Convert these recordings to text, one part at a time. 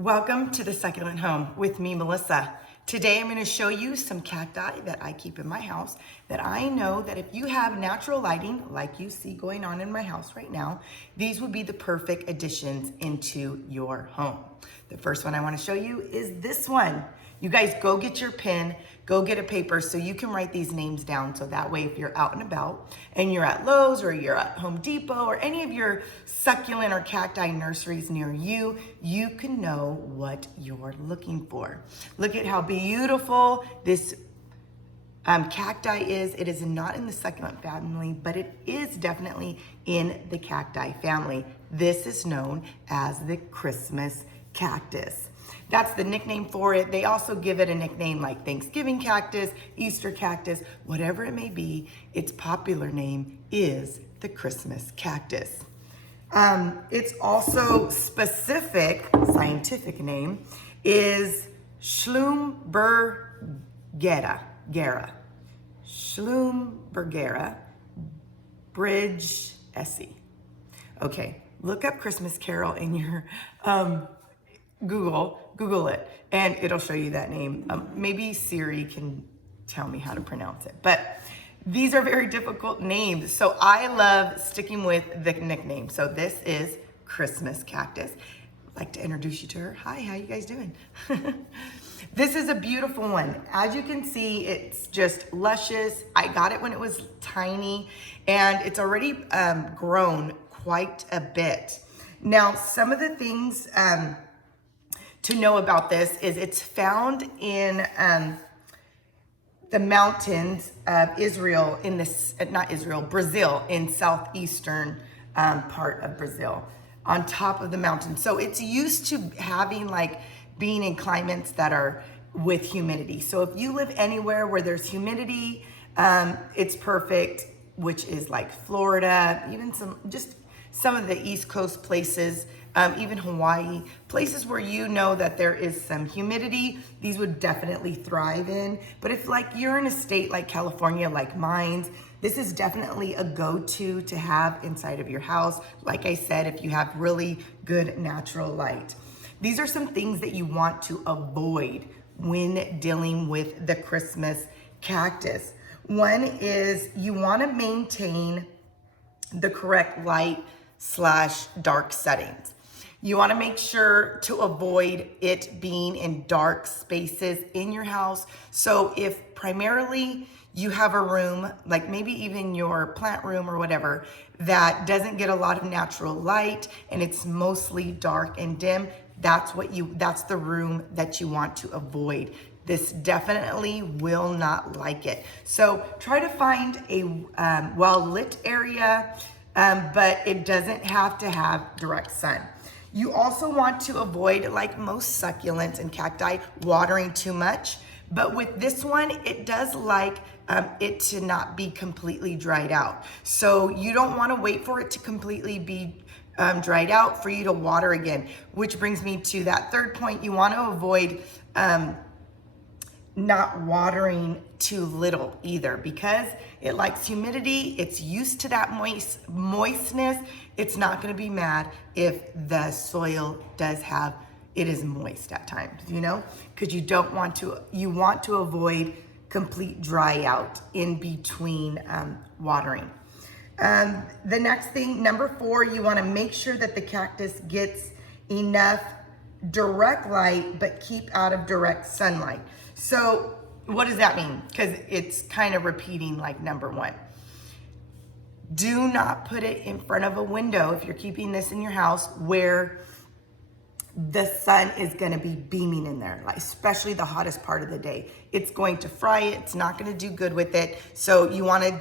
Welcome to the Succulent Home with me, Melissa. Today I'm going to show you some cacti that I keep in my house that I know that if you have natural lighting like you see going on in my house right now, these would be the perfect additions into your home. The first one I want to show you is this one. You guys go get your pen, go get a paper so you can write these names down, so that way if you're out and about and you're at Lowe's or you're at Home Depot or any of your succulent or cacti nurseries near you, you can know what you're looking for. Look at how beautiful this cacti is. It is not in the succulent family, but it is definitely in the cacti family. This is known as the Christmas cactus. That's the nickname for it. They also give it a nickname like Thanksgiving cactus, Easter cactus, whatever it may be. Its popular name is the Christmas cactus. Its also specific scientific name is Schlumbergera. Schlumbergera bridgesii. Okay, look up Christmas Carol in your Google it, and it'll show you that name. Maybe Siri can tell me how to pronounce it, but these are very difficult names, so I love sticking with the nickname. So this is Christmas cactus. I'd like to introduce you to her. Hi, how you guys doing? This is a beautiful one. As you can see, it's just luscious. I got it when it was tiny, and it's already grown quite a bit. Now, some of the things to know about this is it's found in the mountains of Israel, Brazil, in southeastern part of Brazil, on top of the mountain. So it's used to having being in climates that are with humidity. So if you live anywhere where there's humidity, it's perfect, which is like Florida, even some of the East Coast places, even Hawaii, places where you know that there is some humidity, these would definitely thrive in. But if you're in a state like California, like mine, this is definitely a go-to to have inside of your house. Like I said, if you have really good natural light. These are some things that you want to avoid when dealing with the Christmas cactus. One is you want to maintain the correct light/dark settings. You want to make sure to avoid it being in dark spaces in your house. So if primarily you have a room, like maybe even your plant room or whatever, that doesn't get a lot of natural light and it's mostly dark and dim, that's the room that you want to avoid. This definitely will not like it. So try to find a well-lit area, but it doesn't have to have direct sun. You also want to avoid, like most succulents and cacti, watering too much. But with this one, it does like it to not be completely dried out. So you don't want to wait for it to completely be dried out for you to water again, which brings me to that third point. You want to avoid not watering too little either, because it likes humidity. It's used to that moistness. It's not going to be mad if the soil is moist at times, because you want to avoid complete dry out in between watering. The next thing, number 4, you want to make sure that the cactus gets enough direct light, but keep out of direct sunlight. So what does that mean? Because it's kind of repeating like number 1. Do not put it in front of a window if you're keeping this in your house where the sun is going to be beaming in there, especially the hottest part of the day. It's going to fry it. It's not going to do good with it. So you want to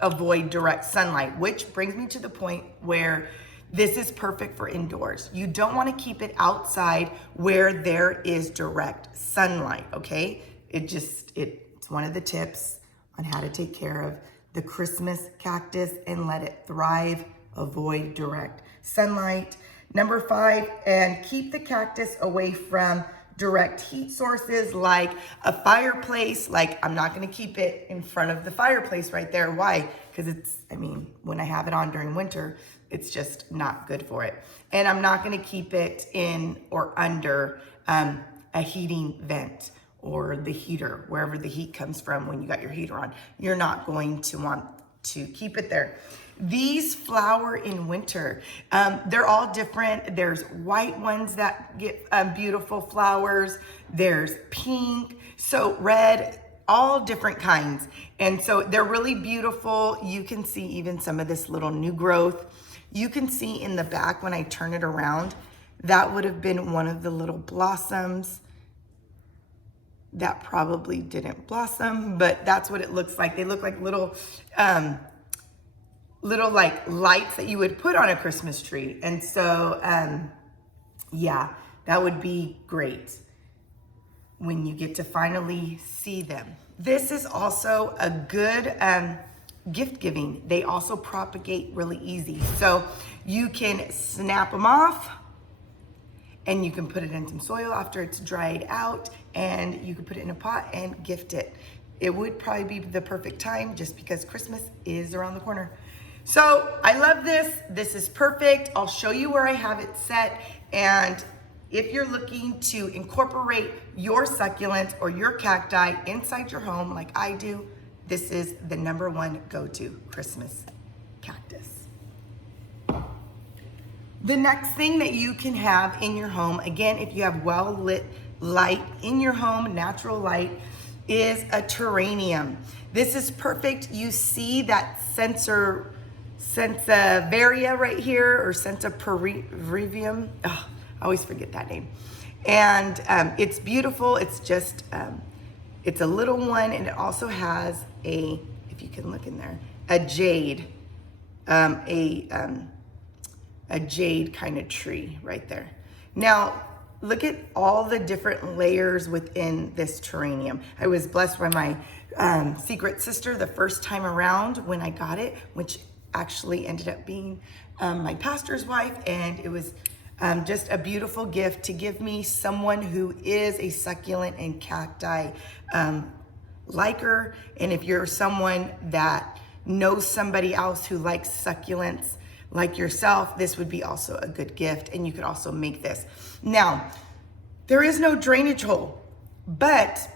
avoid direct sunlight, which brings me to the point where this is perfect for indoors. You don't want to keep it outside where there is direct sunlight, okay? It's one of the tips on how to take care of the Christmas cactus and let it thrive. Avoid direct sunlight. Number 5, and keep the cactus away from direct heat sources like a fireplace. I'm not going to keep it in front of the fireplace right there. Why? Because when I have it on during winter, It's just not good for it. And I'm not gonna keep it in or under a heating vent or the heater, wherever the heat comes from when you got your heater on. You're not going to want to keep it there. These flower in winter. They're all different. There's white ones that get beautiful flowers. There's pink, so red, all different kinds. And so they're really beautiful. You can see even some of this little new growth. You can see in the back when I turn it around, that would have been one of the little blossoms that probably didn't blossom, but that's what it looks like. They look like little like lights that you would put on a Christmas tree. And so, yeah, that would be great when you get to finally see them. This is also a good gift giving. They also propagate really easy. So you can snap them off and you can put it in some soil after it's dried out, and you can put it in a pot and gift it. It would probably be the perfect time just because Christmas is around the corner. So I love this. This is perfect. I'll show you where I have it set. And if you're looking to incorporate your succulents or your cacti inside your home like I do, this is the #1 go-to Christmas cactus. The next thing that you can have in your home, again, if you have well-lit light in your home, natural light, is a terrainium. This is perfect. You see that Sensivaria right here, or Sensiperevium. Oh, I always forget that name. And it's beautiful. It's just, it's a little one, and it also has a, if you can look in there, a jade, a jade kind of tree right there. Now, look at all the different layers within this terrainium. I was blessed by my secret sister the first time around when I got it, which actually ended up being my pastor's wife, and it was just a beautiful gift to give me, someone who is a succulent and cacti liker. And if you're someone that knows somebody else who likes succulents like yourself, this would be also a good gift, and you could also make this. Now, there is no drainage hole, but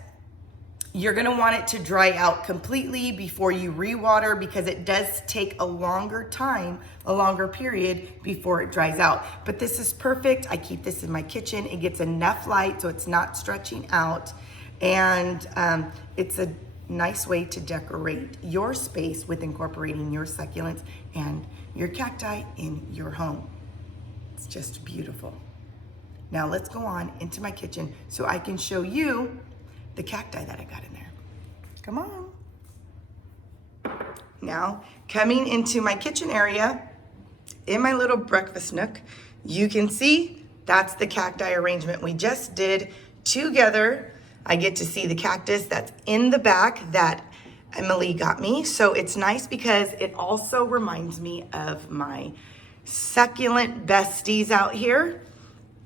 you're gonna want it to dry out completely before you rewater, because it does take a longer time, a longer period before it dries out. But this is perfect. I keep this in my kitchen. It gets enough light so it's not stretching out, and it's a nice way to decorate your space with incorporating your succulents and your cacti in your home. It's just beautiful. Now let's go on into my kitchen so I can show you the cacti that I got in there. Come on. Now, coming into my kitchen area, in my little breakfast nook, you can see that's the cacti arrangement we just did together. I get to see the cactus that's in the back that Emily got me. So it's nice because it also reminds me of my succulent besties out here,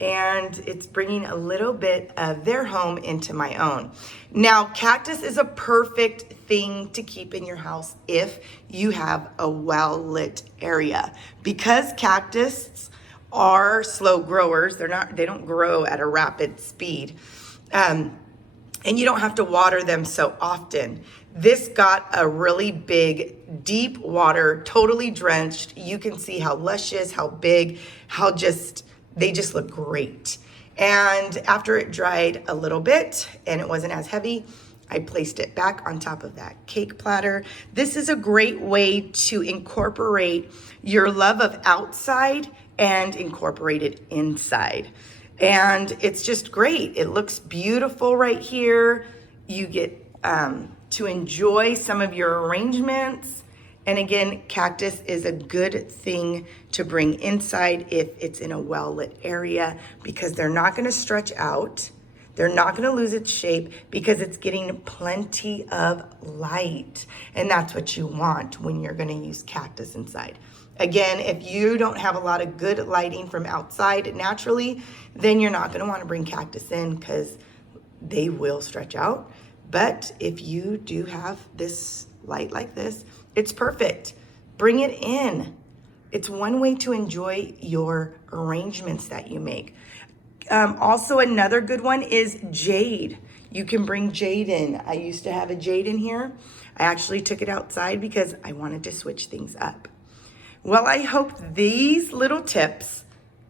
and it's bringing a little bit of their home into my own. Now, cactus is a perfect thing to keep in your house if you have a well-lit area, because cactus are slow growers. They don't grow at a rapid speed. And you don't have to water them so often. This got a really big, deep water, totally drenched. You can see how luscious, how big, they just look great. And after it dried a little bit and it wasn't as heavy, I placed it back on top of that cake platter. This is a great way to incorporate your love of outside and incorporate it inside. And it's just great. It looks beautiful right here. You get to enjoy some of your arrangements. And again, cactus is a good thing to bring inside if it's in a well-lit area, because they're not gonna stretch out. They're not gonna lose its shape because it's getting plenty of light. And that's what you want when you're gonna use cactus inside. Again, if you don't have a lot of good lighting from outside naturally, then you're not gonna wanna bring cactus in because they will stretch out. But if you do have this light like this, it's perfect. Bring it in. It's one way to enjoy your arrangements that you make. Also, another good one is jade. You can bring jade in. I used to have a jade in here. I actually took it outside because I wanted to switch things up. Well, I hope these little tips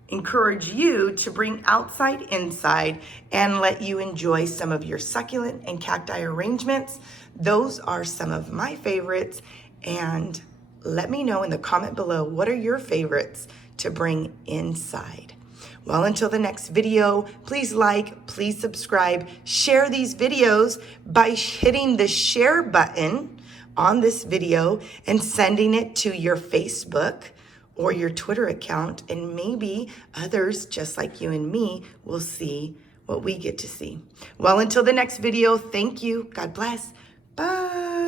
encourage you to bring outside inside and let you enjoy some of your succulent and cacti arrangements. Those are some of my favorites, and let me know in the comment below, what are your favorites to bring inside? Well, until the next video, please like, please subscribe, share these videos by hitting the share button on this video and sending it to your Facebook or your Twitter account, and maybe others just like you and me will see what we get to see. Well, until the next video, thank you. God bless. Bye.